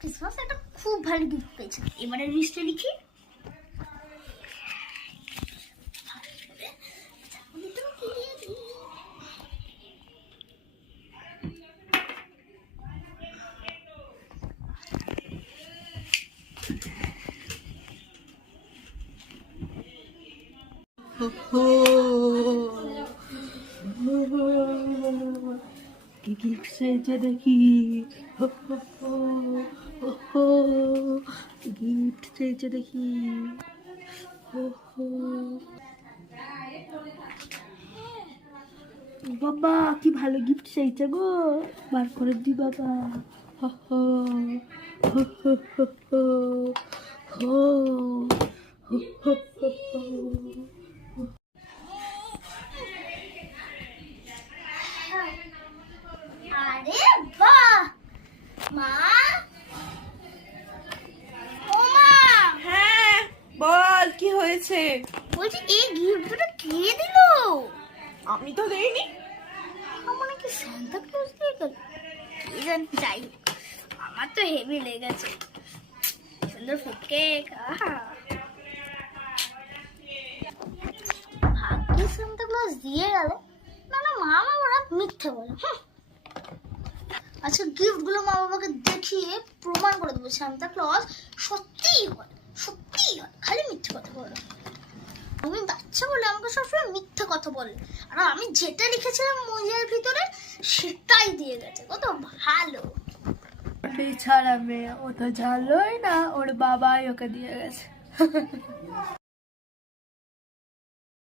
Christmas একটা খুব ভালো গিফট পেয়েছি। এবারে লিস্টে লিখি। কি গিফট চাইছে দেখি। গিফট চাইছে দেখি। বাবা কি ভালো গিফট চাইছে গো, বার করে দি বাবা। আরে বাহ মা, ও মা, হ্যাঁ বল কি হয়েছে? বলছি এই গিফটটা কে দিল? আমি তো দেইনি। আমার নাকি সান্তা ক্লজ দিয়ে গেল, কি জানি। যাই হোক, আমার তো হেভি লেগেছে, সুন্দর ফুড কেক। ভাগ্যে সান্তা ক্লজ দিয়ে গেল, না না মা বাবারা মিথ্যে বলে। আজকে গিফট গুলো মা বাবাকে দেখিয়ে প্রমাণ করে দেবো সান্তা ক্লজ সত্যিই হয়, সত্যিই হয়, খালি মিথ্যে কথা বলে। আমি বাচ্চা বলে আমাকে সবসময় মিথ্যে কথা বলে, আর আমি যেটা লিখেছিলাম মজার ভিতরে সেটাই দিয়ে গেছে। কত ভালো। ছাড়া মেয়ে, ও তো জানলোই না ওর বাবাই ওকে দিয়ে গেছে।